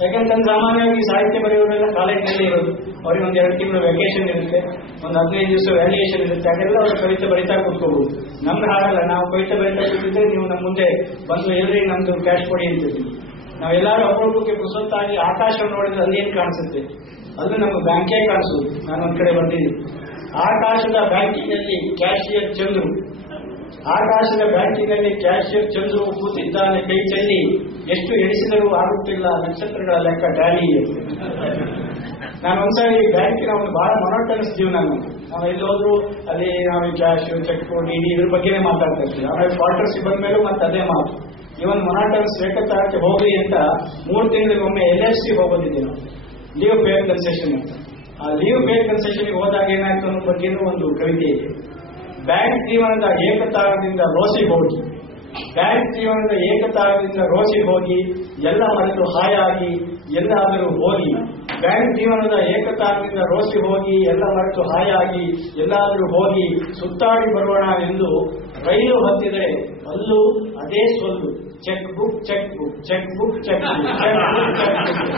ಯಾಕಂತಂದ್ರೆ ಸಾಮಾನ್ಯವಾಗಿ ಸಾಹಿತ್ಯ ಬರೆಯೋರೆಲ್ಲ ಕಾಲೇಜಿನಲ್ಲಿ ಇರೋದು, ಅವ್ರಿಗೆ ಒಂದು 2 ತಿಂಗಳು ವೆಕೇಶನ್ ಇರುತ್ತೆ, ಒಂದು 15 ದಿವಸ ವ್ಯಾಲ್ಯೂಯೇಷನ್ ಇರುತ್ತೆ, ಅದೆಲ್ಲ ಅವ್ರು ಕವಿತೆ ಬರಿತಾ ಕೂತ್ಕೋಬಹುದು. ನಮ್ದು ಹಾಗಲ್ಲ, ನಾವು ಕವಿತೆ ಬರಿತಾ ಕೂತಿದ್ರೆ ನೀವು ನಮ್ಮ ಮುಂದೆ ಬಂದು ಎಲ್ರಿ ನಮ್ದು ಕ್ಯಾಶ್ ಕೊಡಿ ಅಂತೀವಿ. ನಾವೆಲ್ಲರೂ ಅಪರೂಪಕ್ಕೆ ಪುಸ್ತಕವಾಗಿ ಆಕಾಶವನ್ನು ನೋಡಿದ್ರೆ ಅಲ್ಲೇನು ಕಾಣಿಸುತ್ತೆ, ಅದು ನಮ್ಮ ಬ್ಯಾಂಕೇ ಕಾಣಿಸುದು. ನಾನು ಒಂದ್ ಕಡೆ ಬಂದಿದ್ದೀನಿ, ಆಕಾಶದ ಬ್ಯಾಂಕಿನಲ್ಲಿ ಕ್ಯಾಶಿಯರ್ ಚಂದ್ರು, ಆಕಾಶದ ಬ್ಯಾಂಕಿನಲ್ಲಿ ಕ್ಯಾಶಿಯರ್ ಚಂದ್ರು ಕೂತಿದ್ದಾನೆ ಕೈ ಚೆಲ್ಲಿ, ಎಷ್ಟು ಎಣಿಸಿದರೂ ಆಗುತ್ತಿಲ್ಲ ನಕ್ಷತ್ರಗಳ ಲೆಕ್ಕ ಡ್ಯಾಲಿ. ನಾನು ಒಂದ್ಸಾರಿ ಬ್ಯಾಂಕಿನ ಒಂದು ಬಹಳ ಮೊನೋಟನಸ್ ಜೀವನ. ನಾವು ಎಲ್ಲೋದ್ರು ಅಲ್ಲಿ ನಾವು ಕ್ಯಾಶ್ ಚೆಕ್ ಡಿಡಿ ಇದ್ರ ಬಗ್ಗೆನೇ ಮಾತಾಡ್ತಾ ಇರ್ತೀವಿ. ಆಮೇಲೆ ಕ್ವಾರ್ಟರ್ಸ್ ಬಂದ ಮೇಲೂ ಮತ್ತೆ ಅದೇ ಮಾತು. ಇವನ್ ಮೊನೋಟನಸ್ ರೇಖಾಚಾರಕ್ಕೆ ಹೋಗ್ಲಿ ಅಂತ 3 ತಿಂಗಳಿಗೊಮ್ಮೆ LFC ಹೋಗೋದಿದೆ ನಾವು, ಲೀವ್ ಪೇ ಕನ್ಸೆಷನ್ ಅಂತ. ಆ ಲೀವ್ ಪೇ ಕನ್ಸೆಷನ್ಗೆ ಹೋದಾಗ ಏನಾಯ್ತು ಅನ್ನೋ ಬಗ್ಗೆನೂ ಒಂದು ಕವಿತೆ ಇದೆ. ಬ್ಯಾಂಕ್ ಜೀವನದ ಏಕತಾಳದಿಂದ ರೋಸಿ ಹೋಗಿ, ಬ್ಯಾಂಕ್ ಜೀವನದ ಏಕತಾಳದಿಂದ ರೋಸಿ ಹೋಗಿ, ಎಲ್ಲ ಮರೆತು ಹಾಯಾಗಿ ಎಲ್ಲಾದರೂ ಹೋಗಿ, ಬ್ಯಾಂಕ್ ಜೀವನದ ಏಕತಾಳದಿಂದ ರೋಸಿ ಹೋಗಿ ಎಲ್ಲ ಮರೆತು ಹಾಯಾಗಿ ಎಲ್ಲಾದರೂ ಹೋಗಿ ಸುತ್ತಾಡಿ ಬರೋಣ ಎಂದು ರೈಲು ಹತ್ತಿದರೆ ಅಲ್ಲೂ ಅದೇ ಸೊಲ್ಲು, check book check book check book check book check book check book.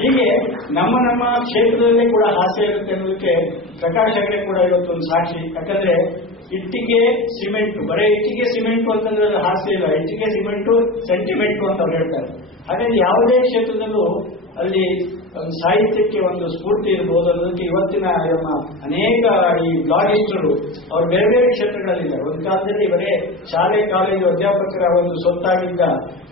ಹೀಗೆ ನಮ್ಮ ನಮ್ಮ ಕ್ಷೇತ್ರದಲ್ಲೇ ಕೂಡ ಹಾಸ್ಯ ಇರುತ್ತೆ ಅನ್ನೋದಕ್ಕೆ ಪ್ರಕಾಶ್ ಹೆಗಡೆ ಕೂಡ ಇವತ್ತೊಂದು ಸಾಕ್ಷಿ. ಯಾಕಂದ್ರೆ ಇಟ್ಟಿಗೆ ಸಿಮೆಂಟ್, ಬರೀ ಇಟ್ಟಿಗೆ ಸಿಮೆಂಟು ಅಂತಂದ್ರೆ ಅದು ಹಾಸ್ಯ ಇಲ್ಲ, ಇಟ್ಟಿಗೆ ಸಿಮೆಂಟು ಸೆಂಟಿಮೆಂಟು ಅಂತ ಅವ್ರು ಹೇಳ್ತಾರೆ. ಹಾಗಾಗಿ ಯಾವುದೇ ಕ್ಷೇತ್ರದಲ್ಲೂ ಅಲ್ಲಿ ಸಾಹಿತ್ಯಕ್ಕೆ ಒಂದು ಸ್ಫೂರ್ತಿ ಇರಬಹುದು ಅನ್ನೋದಕ್ಕೆ ಇವತ್ತಿನ ನಮ್ಮ ಅನೇಕ ಈ ಬ್ಲಾಗಿಸ್ಟರು ಅವ್ರು ಬೇರೆ ಬೇರೆ ಕ್ಷೇತ್ರಗಳಲ್ಲಿದ್ದಾರೆ. ಒಂದು ಕಾಲದಲ್ಲಿ ಬರೇ ಶಾಲೆ ಕಾಲೇಜು ಅಧ್ಯಾಪಕರ ಒಂದು ಸೊತ್ತಾಗಿದ್ದ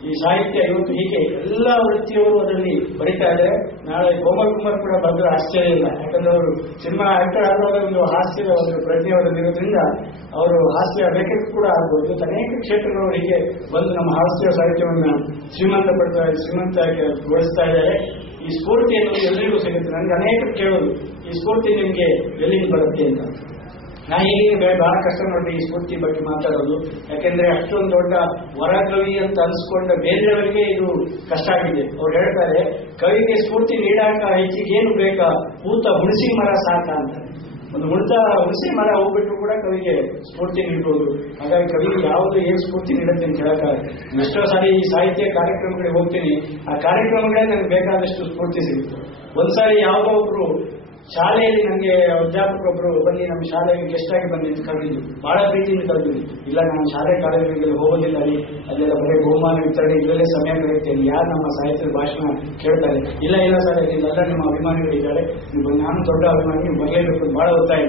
ಈ ಸಾಹಿತ್ಯ ಇವತ್ತು ಹೀಗೆ ಎಲ್ಲ ವೃತ್ತಿಯವರು ಅದರಲ್ಲಿ ಬರೀತಾ ಇದ್ದಾರೆ. ನಾಳೆ ಕೋಮಲ್ ಕುಮಾರ್ ಕೂಡ ಬಂದ್ರೆ ಆಶ್ಚರ್ಯ ಇಲ್ಲ, ಯಾಕಂದ್ರೆ ಅವರು ಸಿನಿಮಾ ಆಕ್ಟರ್ ಆಗುವಾಗ ಒಂದು ಹಾಸ್ಯದ ಒಂದು ಪ್ರಜ್ಞೆ ಅವರಲ್ಲಿರೋದ್ರಿಂದ ಅವರು ಹಾಸ್ಯ ಬೇಕಕ್ಕೆ ಕೂಡ ಆಗ್ಬೋದು. ಇವತ್ತು ಅನೇಕ ಕ್ಷೇತ್ರಗಳು ಹೀಗೆ ಬಂದು ನಮ್ಮ ಹಾಸ್ಯ ಸಾಹಿತ್ಯವನ್ನು ಶ್ರೀಮಂತಗೊಳಿಸ್ತಾ ಇದ್ದಾರೆ. ಈ ಸ್ಫೂರ್ತಿ ಅನ್ನೋದು ಎಲ್ಲರಿಗೂ ಸಿಗುತ್ತೆ. ನನಗೆ ಅನೇಕ ಕೇಳೋದು, ಈ ಸ್ಫೂರ್ತಿ ನಿಮ್ಗೆ ಎಲ್ಲಿಂದ ಬರುತ್ತೆ ಅಂತ. ನಾನು ಈಗ ಬಹಳ ಕಷ್ಟ ನೋಡಿ ಈ ಸ್ಫೂರ್ತಿ ಬಗ್ಗೆ ಮಾತಾಡೋದು. ಯಾಕೆಂದ್ರೆ ಅಷ್ಟೊಂದು ದೊಡ್ಡ ವರಕವಿ ಅಂತ ಅನ್ಸ್ಕೊಂಡ ಬೇರೆಯವರಿಗೆ ಇದು ಕಷ್ಟ ಆಗಿದೆ. ಅವ್ರು ಹೇಳ್ತಾರೆ, ಕವಿಗೆ ಸ್ಫೂರ್ತಿ ನೀಡಾಕ ಹೆಚ್ಚಿಗೆ ಏನು ಬೇಕಾ, ಕೂತ ಹುಣಸಿ ಮರ ಸಾಕ ಅಂತ. ಒಂದು ಹುಣಸಿ ಮರ ಹೋಗ್ಬಿಟ್ಟು ಕೂಡ ಕವಿಗೆ ಸ್ಫೂರ್ತಿ ನೀಡಬಹುದು. ಹಾಗಾಗಿ ಕವಿಗೆ ಯಾವುದು ಏನು ಸ್ಫೂರ್ತಿ ನೀಡುತ್ತೆ ಅಂತ ಹೇಳಕ್ಕಾಗಲ್ಲ. ಎಷ್ಟೋ ಸಾರಿ ಈ ಸಾಹಿತ್ಯ ಕಾರ್ಯಕ್ರಮಗಳಿಗೆ ಹೋಗ್ತೀನಿ, ಆ ಕಾರ್ಯಕ್ರಮಗಳೇ ನನಗೆ ಬೇಕಾದಷ್ಟು ಸ್ಫೂರ್ತಿ ಸಿಗುತ್ತೆ. ಒಂದ್ಸಾರಿ ಯಾವುದೋ ಒಬ್ರು ಶಾಲೆಯಲ್ಲಿ ನನಗೆ ಅಧ್ಯಾಪಕರೊಬ್ರು ಬನ್ನಿ ನಮ್ಮ ಶಾಲೆಗೆ ಗೆಸ್ಟ್ ಆಗಿ ಬಂದಿದ್ದು ಕರೆದಿದ್ದು, ಬಹಳ ಪ್ರೀತಿಯಿಂದ ಕರೆದಿದ್ದು. ಇಲ್ಲ ನಾನು ಶಾಲೆ ಕಾಲೇಜುಗಳಿಗೆ ಹೋಗೋದಿಲ್ಲ ರೀ, ಅಲ್ಲೆಲ್ಲ ಬರೀ ಬಹುಮಾನ ವಿತರಣೆ ಇದರಲ್ಲೇ ಸಮಯ ಕಳೆಯುತ್ತೇನೆ, ಯಾರು ನಮ್ಮ ಸಾಹಿತ್ಯದ ಭಾಷಣ ಕೇಳ್ತಾರೆ. ಇಲ್ಲ ಸರ್, ಇಲ್ಲೆಲ್ಲ ನಿಮ್ಮ ಅಭಿಮಾನಿಗಳಿದ್ದಾರೆ, ನಾನು ದೊಡ್ಡ ಅಭಿಮಾನಿ, ನೀವು ಬರಲೇಬೇಕು, ಬಹಳ ಒತ್ತಾಯ.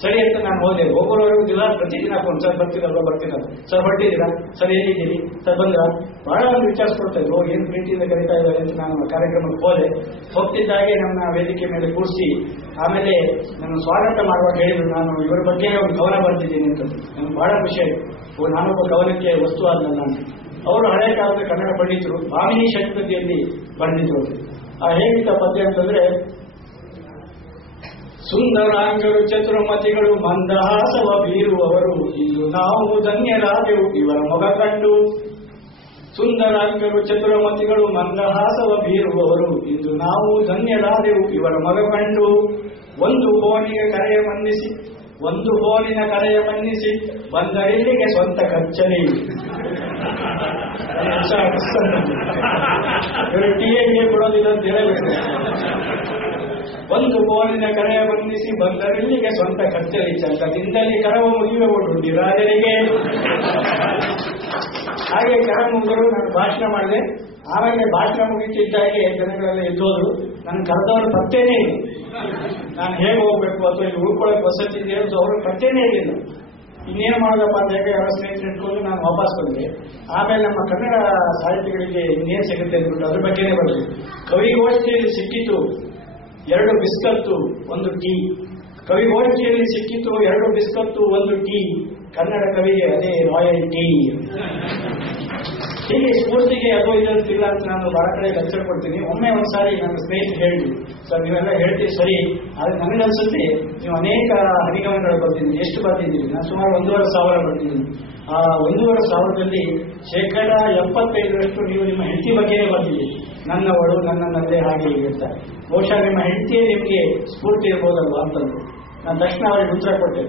ಸರಿ ಅಂತ ನಾನು ಹೋದೆ. ಹೋಗೋರು ಪ್ರತಿದಿನ ಸರ್ ಬರ್ತೀರಲ್ಲ ಸರ್ ಹೊರಟಿದ್ದೀರಾ ಸರ್, ಎಲ್ಲಿದ್ದೀರಿ ಸರ್, ಬಂದ್ರ ಬಹಳ ಒಂದು ವಿಚಾರಿಸ್ಕೊಡ್ತಾ ಇದ್ರು. ಏನ್ ಪ್ರೀತಿಯಿಂದ ಕರೀತಾ ಇದ್ದಾರೆ ಅಂತ ನಾನು ಕಾರ್ಯಕ್ರಮಕ್ಕೆ ಹೋದೆ. ಹೋಗ್ತಿದ್ದಾಗೆ ನನ್ನ ವೇದಿಕೆ ಮೇಲೆ ಕೂರಿಸಿ ಆಮೇಲೆ ನನ್ನ ಸ್ವಾಗತ ಮಾಡುವಾಗ ಹೇಳಿದ್ರು, ನಾನು ಇವರ ಬಗ್ಗೆ ಒಂದು ಕವನ ಬರ್ತಿದ್ದೀನಿ ಅಂತ. ನನ್ಗೆ ಬಹಳ ಖುಷಿ ಆಯ್ತು, ನಾನೊಬ್ಬ ಕವನಕ್ಕೆ ವಸ್ತು ಆದ್ನಲ್ಲ ಅಂತ. ಅವರು ಹಳೆ ಕಾಲದ ಕನ್ನಡ ಪಂಡಿತರು, ಭಾಮಿನಿ ಷಟ್ಪದಿಯಲ್ಲಿ ಬರೆದಿದ್ರು. ಹೇಗಿದ್ದ ಪದ್ಯ ಅಂತಂದ್ರೆ, ಸುಂದರಾಂಗರು ಚತುರ್ಮತಿಗಳು ಮಂದಹಾಸವ ಬೀರುವವರು, ಇಂದು ನಾವು ಧನ್ಯರಾದೆವು ಇವರ ಮೊಗ ಕಂಡು. ಸುಂದರಾಂಗರು ಚತುರ್ಮತಿಗಳು ಮಂದಹಾಸವ ಬೀರುವವರು, ಇಂದು ನಾವು ಧನ್ಯರಾದೆವು ಇವರ ಮೊಗ ಕಂಡು. ಒಂದು ಫೋನಿನ ಕರೆಯ ಮನ್ನಿಸಿ ಬಂದರಿಲ್ಲಿಗೆ ಸ್ವಂತ ಖರ್ಚಲಿ. ಇವರು ಟಿಎಗೆ ಕೊಡೋದಿಲ್ಲ ಅಂತ ಹೇಳಬೇಕು. ಒಂದು ಫೋನಿನ ಕರೆಯ ಬಂಧಿಸಿ ಬಂದರಿಲ್ಲಿಗೆ ಸ್ವಂತ ಕರ್ತರಿ, ಚಂದದಿಂದಲೇ ಕರವ ಮುಗಿಯುವವರು ನಿರಾಜರಿಗೆ. ಹಾಗೆ ಕರ ಮುಗಿದರು, ನಾನು ಭಾಷಣ ಮಾಡಿದೆ. ಆಮೇಲೆ ಭಾಷಣ ಮುಗಿತಿದ್ದಾಗೆ ಜನಗಳೆಲ್ಲ ಎದ್ದೋದ್ರು. ನನ್ನ ಕರೆದವರು ಪತ್ತೇನೇ ಇಲ್ಲ. ನಾನು ಹೇಗೆ ಹೋಗ್ಬೇಕು ಅಥವಾ ಇಲ್ಲಿ ಉಳ್ಕೊಳ್ಳೋಕೆ ವಸತಿ ಇದೆಯೋ ಅಂತ ಅವ್ರಿಗೆ ಪತ್ತೇನೇ ಇರಲಿಲ್ಲ. ಇನ್ನೇನು ಮಾಡೋದಪ್ಪ ಅಂತ ಹೇಗೆ ಅವರ ಸ್ನೇಹಿತರು ಇಟ್ಕೊಂಡು ನಾನು ವಾಪಸ್ ಬಂದೆ. ಆಮೇಲೆ ನಮ್ಮ ಕನ್ನಡ ಸಾಹಿತ್ಯಗಳಿಗೆ ಇನ್ನೇನು ಸಿಗುತ್ತೆ ಅಂದ್ಬಿಟ್ಟು ಅದ್ರ ಬಗ್ಗೆನೇ ಬಂದು, ಕವಿಗೋಷ್ಠಿಯಲ್ಲಿ ಸಿಕ್ಕಿತು 2 ಬಿಸ್ಕತ್ತು 1 ಟೀ. ಕವಿಗೋಷ್ಠಿಯಲ್ಲಿ ಸಿಕ್ಕಿತು 2 ಬಿಸ್ಕತ್ತು 1 ಟೀ, ಕನ್ನಡ ಕವಿಗೆ ಅದೇ ರಾಯಲ್ಟಿ. ಹೀಗೆ ಸ್ಫೂರ್ತಿಗೆ ಅದು ಇದಂತಿಲ್ಲ ಅಂತ ನಾನು ಬಹಳ ಕಡೆ ಲೆಕ್ಚರ್ ಕೊಡ್ತೀನಿ. ಒಮ್ಮೆ ಒಂದ್ಸಾರಿ ನನ್ನ ಸ್ನೇಹಿತರು ಹೇಳಿದ್ರು, ಸರ್ ನೀವೆಲ್ಲ ಹೇಳ್ತೀವಿ ಸರಿ, ಆದ್ರೆ ನನಗನ್ಸುತ್ತೆ ನೀವು ಅನೇಕ ಹನಿಗಮನಗಳು ಬರ್ತಿದ್ದೀವಿ. ಎಷ್ಟು ಬರ್ತಿದ್ದೀವಿ? ನಾನು ಸುಮಾರು 1,500 ಬರ್ತಿದ್ದೀನಿ. ಆ 1,500ದಲ್ಲಿ 75% ನೀವು ನಿಮ್ಮ ಹೆಂಡತಿ ಬಗ್ಗೆನೇ ಬರ್ತಿದ್ದೀವಿ. ನನ್ನವಳು, ನನ್ನಲ್ಲೇ ಹಾಗೆ ಹೀಗೆ ಅಂತ. ಬಹುಶಃ ನಿಮ್ಮ ಹೆಂಡತಿಯೇ ನಿಮಗೆ ಸ್ಫೂರ್ತಿ ಇರ್ಬೋದಲ್ವಾ ಅಂತಂದ್ರು. ನಾನು ತಕ್ಷಣ ಅವರಿಗೆ ಉತ್ತರ ಕೊಟ್ಟೆ.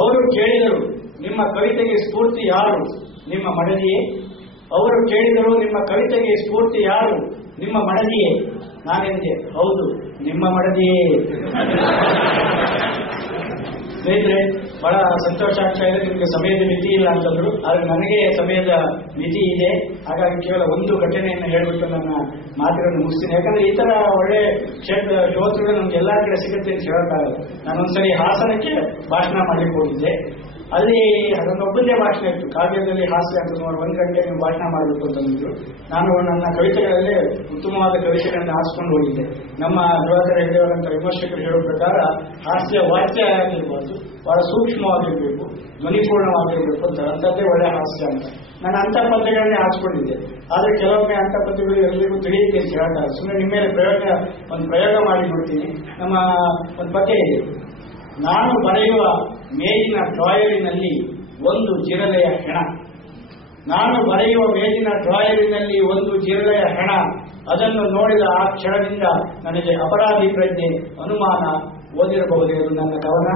ಅವರು ಕೇಳಿದರು, ನಿಮ್ಮ ಕವಿತೆಗೆ ಸ್ಫೂರ್ತಿ ಯಾರು? ನಿಮ್ಮ ಮಡದಿಯೇ? ಅವರು ಕೇಳಿದರು, ನಿಮ್ಮ ಕವಿತೆಗೆ ಸ್ಫೂರ್ತಿ ಯಾರು? ನಿಮ್ಮ ಮಡದಿಯೇ? ನಾನೆಂದೆ, ಹೌದು, ನಿಮ್ಮ ಮಡದಿಯೇ. ಸ್ನೇಹಿತರೆ, ಬಹಳ ಸಂತೋಷ ಆಗ್ತಾ ಇದೆ. ನಿಮಗೆ ಸಮಯದ ಮಿತಿ ಇಲ್ಲ ಅಂತಂದ್ರು, ಆದ್ರೆ ನನಗೆ ಸಮಯದ ಮಿತಿ ಇದೆ. ಹಾಗಾಗಿ ಕೇವಲ ಒಂದು ಘಟನೆಯನ್ನು ಹೇಳ್ಬಿಟ್ಟು ನನ್ನ ಮಾತುಗಳನ್ನು ಮುಗಿಸ್ತೀನಿ. ಯಾಕಂದ್ರೆ ಈ ತರ ಒಳ್ಳೆ ಶ್ರೋತೃಗಳು ನಮ್ಗೆ ಎಲ್ಲಾ ಕಡೆ ಸಿಗುತ್ತೆ ಅಂತ ಹೇಳಕ್ಕಾಗಲ್ಲ. ನಾನೊಂದ್ಸರಿ ಹಾಸನಕ್ಕೆ ಭಾಷಣ ಮಾಡ್ಲಿಕ್ಕೆ ಹೋಗಿದ್ದೆ. ಅಲ್ಲಿ ಅದನ್ನೊಬ್ಬಂದೇ ಭಾಷಣ ಇತ್ತು. ಕಾವ್ಯದಲ್ಲಿ ಹಾಸ್ಯ ಅಂತ ಸುಮಾರು 1 ಗಂಟೆ ನೀವು ಭಾಷಣ ಮಾಡಬೇಕು ಅಂತಂದಿದ್ರು. ನಾನು ನನ್ನ ಕವಿತೆಗಳಲ್ಲೇ ಉತ್ತಮವಾದ ಕವಿತೆಗಳನ್ನು ಆರಿಸ್ಕೊಂಡು ಹೋಗಿದ್ದೆ. ನಮ್ಮ ದಿವಾಕರ ಹೆಗ್ಡೆಯವರಂತ ವಿಮರ್ಶಕರು ಹೇಳೋ ಪ್ರಕಾರ ಹಾಸ್ಯ ವಾಚ್ಯ ಆಗಿರ್ಬಾರ್ದು, ಬಹಳ ಸೂಕ್ಷ್ಮವಾಗಿರ್ಬೇಕು, ಧ್ವನಿಪೂರ್ಣವಾಗಿರ್ಬೇಕು ಅಂತ, ಅಂಥದ್ದೇ ಒಳ್ಳೆ ಹಾಸ್ಯ ಅಂತ. ನಾನು ಅಂಥ ಪದ್ಯಗಳನ್ನೇ ಆರಿಸ್ಕೊಂಡಿದ್ದೆ. ಆದ್ರೆ ಕೆಲವೊಮ್ಮೆ ಅಂಥ ಪದ್ಯಗಳು ಎಲ್ಲರಿಗೂ ತಿಳಿಯುತ್ತೆ ಅಂತ ಹೇಳ್ತಾರೆ. ಸುಮ್ಮನೆ ನಿಮ್ಮ ಮೇಲೆ ಪ್ರಯೋಗ ಮಾಡಿ ಬಿಡ್ತೀನಿ. ನಮ್ಮ ಒಂದು ಪದ್ಯ ಇದೆ. ನಾನು ಬರೆಯುವ ಮೇಜಿನ ಡ್ರಾಯರಿನಲ್ಲಿ ಒಂದು ಜಿರಲೆಯ ಹೆಣ. ನಾನು ಬರೆಯುವ ಮೇಜಿನ ಡ್ರಾಯರಿನಲ್ಲಿ ಒಂದು ಜಿರಲೆಯ ಹೆಣ. ಅದನ್ನು ನೋಡಿದ ಆ ಕ್ಷಣದಿಂದ ನನಗೆ ಅಪರಾಧಿ ಪ್ರಜ್ಞೆ, ಅನುಮಾನ ಓದಿರಬಹುದೇ ಅದು ನನ್ನ ಕವನ.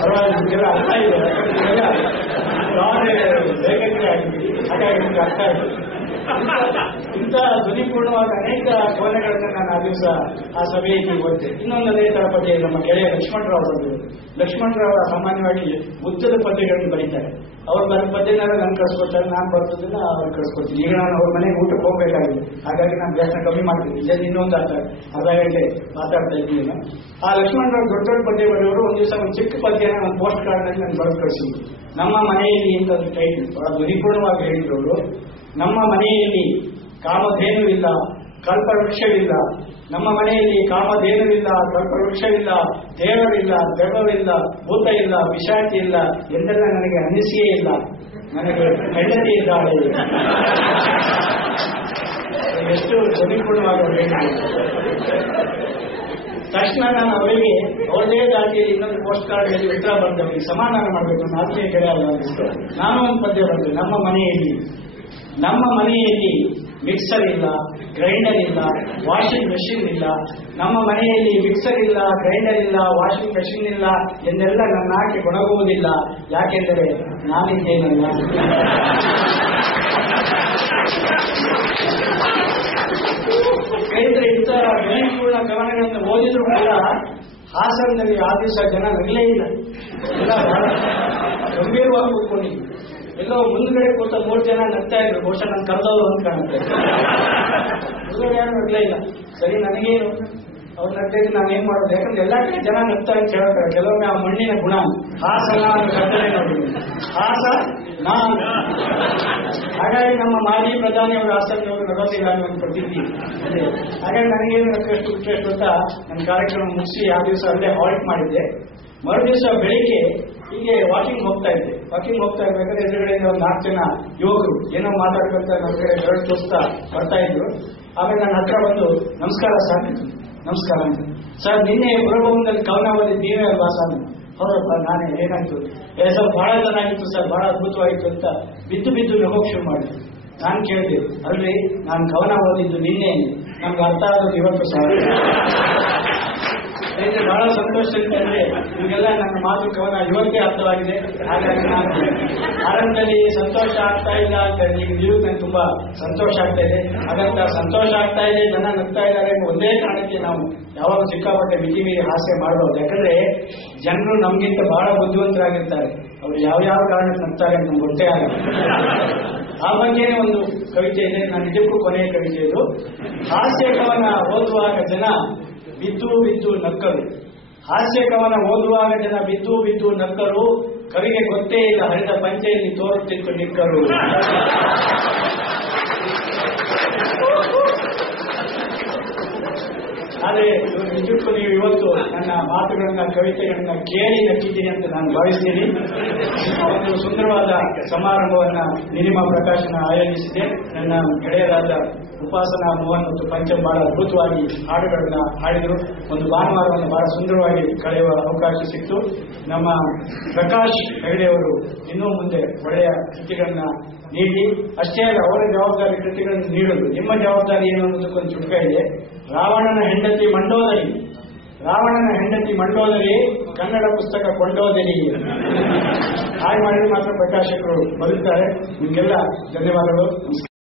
ಪರವಾಗಿಲ್ಲ, ಅರ್ಥ ಇದೆ. ಬೇಕಂದ್ರೆ ಆಗಿಬಿಡಿ, ಹಾಗಾಗಿ ನಿಮ್ಗೆ ಅರ್ಥ ಇದೆ. ಇಂಥ ಧ್ವನಿಪೂರ್ಣವಾದ ಅನೇಕ ಕವನಗಳನ್ನು ನಾನು ಆ ದಿವಸ ಆ ಸಭೆಯಲ್ಲಿ ಓದಿದೆ. ಇನ್ನೊಂದು ಅದೇ ತರ ಪದ್ಯ ನಮ್ಮ ಗೆಳೆಯ ಲಕ್ಷ್ಮಣರಾವ್ ಅವರು. ಲಕ್ಷ್ಮಣರಾವ್ ಸಾಮಾನ್ಯವಾಗಿ ಉದ್ದದ ಪದ್ಯಗಳನ್ನು ಬರೀತಾರೆ. ಅವ್ರು ಬರೋ ಪದ್ಯನಾರ ನನ್ಗೆ ಕಳ್ಸ್ಕೊಡ್ತಾರೆ, ನಾನು ಬರ್ತದನ್ನ ಅವ್ರು ಕಳ್ಸ್ಕೊಡ್ತೀನಿ. ಈಗ ನಾನು ಅವ್ರ ಮನೆಗೆ ಊಟಕ್ಕೆ ಹೋಗ್ಬೇಕಾಗಿದೆ, ಹಾಗಾಗಿ ನಾನು ವ್ಯಾಸನ ಕಮ್ಮಿ ಮಾಡ್ತೀನಿ. ಇದರಲ್ಲಿ ಇನ್ನೊಂದು ಅರ್ಧ ಗಂಟೆ ಮಾತಾಡ್ತಾ ಇದ್ದೀನಿ. ಆ ಲಕ್ಷ್ಮಣರಾವ್ ದೊಡ್ಡ ದೊಡ್ಡ ಪದ್ಯ ಬರೆಯೋರು ಒಂದು ದಿವಸ ಒಂದು ಚಿಕ್ಕ ಪದ್ಯನ ಒಂದು ಪೋಸ್ಟ್ ಕಾರ್ಡ್ನಲ್ಲಿ ನಾನು ಬರೆದು ಕಳಿಸಿದ್ರು. ನಮ್ಮ ಮನೆಯಲ್ಲಿ ಅಂತ ಒಂದು ಟೈಟಲ್ ಬಹಳ ಧ್ವನಿಪೂರ್ಣವಾಗಿ ಹೇಳಿದ್ರು. ನಮ್ಮ ಮನೆಯಲ್ಲಿ ಕಾಮಧೇನುವಿಲ್ಲ, ಕಲ್ಪವೃಕ್ಷವಿಲ್ಲ. ನಮ್ಮ ಮನೆಯಲ್ಲಿ ಕಾಮಧೇನುವಿಲ್ಲ, ಕಲ್ಪವೃಕ್ಷವಿಲ್ಲ, ದೇವರಿಲ್ಲ, ದೆವ್ವವಿಲ್ಲ, ಭೂತ ಇಲ್ಲ, ಪಿಶಾಚಿ ಇಲ್ಲ ಎಂದೆಲ್ಲ ನನಗೆ ಅನ್ನಿಸಿಯೇ ಇಲ್ಲ. ನನಗೆ ಹೆಂಡತಿ ಇದ್ದಾಳೆ. ಎಷ್ಟು ಧ್ವನಿಪೂರ್ಣವಾಗಿ ಹೇಳಿದ್ರು. ತಕ್ಷಣ ನಾನು ಅವರಿಗೆ ಅವರದೇ ದಾಟಿಯಲ್ಲಿ ಇನ್ನೊಂದು ಪೋಸ್ಟ್ ಕಾರ್ಡ್ ಹೇಳಿ ಉತ್ತರ ಬಂದವರಿಗೆ ಸಮಾಧಾನ ಮಾಡಬೇಕು. ಆತ್ಮೀಯ ಗೆಳೆಯ ಅಲ್ಲ, ನಾನು ಒಂದು ಪದ್ಯ ಬಂದೆ. ನಮ್ಮ ಮನೆಯಲ್ಲಿ ಮಿಕ್ಸರ್ ಇಲ್ಲ, ಗ್ರೈಂಡರ್ ಇಲ್ಲ, ವಾಷಿಂಗ್ ಮೆಷಿನ್ ಇಲ್ಲ. ನಮ್ಮ ಮನೆಯಲ್ಲಿ ಮಿಕ್ಸರ್ ಇಲ್ಲ, ಗ್ರೈಂಡರ್ ಇಲ್ಲ, ವಾಷಿಂಗ್ ಮೆಷಿನ್ ಇಲ್ಲ ಎಂದೆಲ್ಲ ನನ್ನ ಆಕೆ ಗೊಣಗುವುದಿಲ್ಲ. ಯಾಕೆಂದರೆ ನಾನಿದ್ದೇನಲ್ಲ. ಸ್ನೇಹಿತರೆ, ಇಂಥ ಧ್ವನಿಪೂರ್ಣ ಕವನಗಳನ್ನು ಓದಿದ್ರು ಕೂಡ ಹಾಸನದಲ್ಲಿ ಆ ದಿವಸ ಜನ ನಗಲೇ ಇಲ್ಲ. ಎಲ್ಲ ಬಹಳ ಗಂಭೀರವಾಗಿ ಕೂತ್ಕೊಂಡಿದ್ರು. ಎಲ್ಲೋ ಮುಂದ್ಗಡೆ ಕೂತ 3 ಜನ ನಗ್ತಾ ಇದ್ರು. ಬಹುಶಃ ನಾನು ಕರೆದವರು ಅಂತ ಕಾಣುತ್ತೆ. ಮುಂದ್ಗಡೆ ಯಾರು ನಗ್ಲೇ ಇಲ್ಲ. ಸರಿ, ನನಗೇನು ಅವ್ರು ನಗ್ತಾ ಇದ್ರು, ನಾನೇನ್ ಮಾಡೋದು? ಯಾಕಂದ್ರೆ ಎಲ್ಲಾ ಕಡೆ ಜನ ನಗ್ತಾ ಅಂತ ಹೇಳ್ತಾರೆ. ಕೆಲವೊಮ್ಮೆ ಆ ಮಣ್ಣಿನ ಗುಣ. ಹಾಸನ ಕರ್ತನೆ ನೋಡಿ, ಹಾಸ ನಾನು. ಹಾಗಾಗಿ ನಮ್ಮ ಮಾಜಿ ಪ್ರಧಾನಿಯವರು ಹಾಸನದವರು ನಗೋದಿಲ್ಲ ಅನ್ನೋ ಒಂದು ಪ್ರತೀತಿ. ಹಾಗಾಗಿ ನನಗೇನು ನಕ್ಕಷ್ಟು ಬಿಟ್ಟಷ್ಟು ಅಂತ ನನ್ನ ಕಾರ್ಯಕ್ರಮ ಮುಗಿಸಿ ಆ ದಿವಸ ಅಲ್ಲೇ ಹಾಲ್ಟ್ ಮಾಡಿದ್ದೆ. ಮರು ದಿವಸ ಬೆಳಿಗ್ಗೆ ಹೀಗೆ ವಾಕಿಂಗ್ ಹೋಗ್ತಾ ಇರ್ಬೇಕಾದ್ರೆ ಎದುರುಗಡೆಯಿಂದ ಒಂದು 4 ಜನ ಯುವಕರು ಏನೋ ಮಾತಾಡ್ಕೊಂತ ನಮ್ಮ ಕಡೆ ಬೆರಳು ತೋರಿಸ್ತಾ ಬರ್ತಾ ಇದ್ರು. ಆಮೇಲೆ ನನ್ನ ಹತ್ರ ಬಂದು, ನಮಸ್ಕಾರ ಸರ್, ನಮಸ್ಕಾರ ಅಂತ. ಸರ್, ನಿನ್ನೆ ಪುರಭವನದಲ್ಲಿ ಕವನ ಓದಿದ್ದು ನೀವೇ ಅಲ್ವಾ ಸರ್? ಹೌದಪ್ಪ, ನಾನೇ. ಏನಾಯ್ತು? ಸರ್, ಬಹಳ ಚೆನ್ನಾಗಿತ್ತು ಸರ್, ಬಹಳ ಅದ್ಭುತವಾಗಿತ್ತು ಅಂತ ಬಿದ್ದು ನಗೋಕ್ ಶುರು ಮಾಡಿದ್ರು. ನಾನು ಕೇಳಿದೆ, ಅಲ್ರಿ, ನಾನು ಕವನ ಓದಿದ್ದು ನಿನ್ನೆ, ನಮ್ಗೆ ಅರ್ಥ ಆಗೋದು ಇವತ್ತು ಸರ್. ಬಹಳ ಸಂತೋಷ ಅಂತಂದ್ರೆ ನಿಮಗೆಲ್ಲ ನನ್ನ ಮಾತು ಕವನ ಇವತ್ತೇ ಅರ್ಥವಾಗಿದೆ. ಹಾಗಾಗಿ ನಾನು ಆರಂಭದಲ್ಲಿ ಸಂತೋಷ ಆಗ್ತಾ ಇಲ್ಲ ಅಂತ ಈಗ ನೀವು ನನಗೆ ತುಂಬಾ ಸಂತೋಷ ಆಗ್ತಾ ಇದೆ. ಹಾಗಂತ ಸಂತೋಷ ಆಗ್ತಾ ಇದೆ, ಜನ ನಗ್ತಾ ಇದ್ದಾರೆ ಒಂದೇ ಕಾರಣಕ್ಕೆ ನಾವು ಯಾವಾಗ ಸಿಕ್ಕಾಪಟ್ಟೆ ಮಿತಿ ಮೀರಿ ಹಾಸ್ಯ ಮಾಡಬಹುದು. ಯಾಕಂದ್ರೆ ಜನರು ನಮ್ಗಿಂತ ಬಹಳ ಬುದ್ಧಿವಂತರಾಗಿರ್ತಾರೆ. ಅವ್ರು ಯಾವ ಕಾರಣಕ್ಕೆ ನಗ್ತಾರೆ ಅಂತ ನಮ್ಗೆ ಗೊತ್ತೇ ಆಗಲ್ಲ. ಆ ಬಗ್ಗೆನೇ ಒಂದು ಕವಿತೆ ಇದೆ, ನಾನು ಇದಕ್ಕೂ ಕೊನೆಯ ಕವಿತೆ ಇದು. ಹಾಸ್ಯ ಕವನ ಓದುವಾಗ ಜನ ಬಿದ್ದು ನಕ್ಕರು. ಹಾಸ್ಯ ಕವನ ಓದುವಾಗ ಜನ ಬಿದ್ದು ನಕ್ಕರು. ಕವಿಗೆ ಗೊತ್ತೇ ಇಲ್ಲ ಹರಿದ ಪಂಚೆಯಲ್ಲಿ ತೋರುತ್ತಿತ್ತು ನಿಕ್ಕರು. ಆದರೆ ನಿಜಕ್ಕೂ ನೀವು ಇವತ್ತು ನನ್ನ ಮಾತುಗಳನ್ನ, ಕವಿತೆಗಳನ್ನ ಕೇಳಿ ನಕ್ಕಿದ್ದೀನಿ ಅಂತ ನಾನು ಭಾವಿಸ್ತೀನಿ. ಒಂದು ಸುಂದರವಾದ ಸಮಾರಂಭವನ್ನ ನಿನಿಮಾ ಪ್ರಕಾಶನ ಆಯೋಜಿಸಿದೆ. ನನ್ನ ಗೆಳೆಯರಾದ ಉಪಾಸನಾ ಮೋಹನ್ ಮತ್ತು ಪಂಚಮ್ ಬಹಳ ಅದ್ಭುತವಾಗಿ ಹಾಡುಗಳನ್ನ ಹಾಡಿದರು. ಒಂದು ಭಾನುವಾರವನ್ನು ಬಹಳ ಸುಂದರವಾಗಿ ಕಳೆಯುವ ಅವಕಾಶ ಸಿಕ್ತು. ನಮ್ಮ ಪ್ರಕಾಶ್ ಹೆಗಡೆಯವರು ಇನ್ನೂ ಮುಂದೆ ಒಳ್ಳೆಯ ಕೃತಿಗಳನ್ನ ನೀಡಿ, ಅಷ್ಟೇ ಅಲ್ಲ ಅವರ ಜವಾಬ್ದಾರಿ ಕೃತಿಗಳನ್ನು ನೀಡೋದು. ನಿಮ್ಮ ಜವಾಬ್ದಾರಿ ಏನು ಅನ್ನೋದಕ್ಕೊಂದು ಚುಟುಕ ಇದೆ. ರಾವಣನ ಹೆಂಡತಿ ಮಂಡೋದರಿ, ರಾವಣನ ಹೆಂಡತಿ ಮಂಡೋದರಿ, ಕನ್ನಡ ಪುಸ್ತಕ ಕೊಂಡೋದರಿ. ಹಾಗೆ ಮಾಡಿದ್ರೆ ಮಾತ್ರ ಪ್ರಕಾಶಕರು ಬದುಕ್ತಾರೆ. ನಿಮಗೆಲ್ಲ ಧನ್ಯವಾದಗಳು.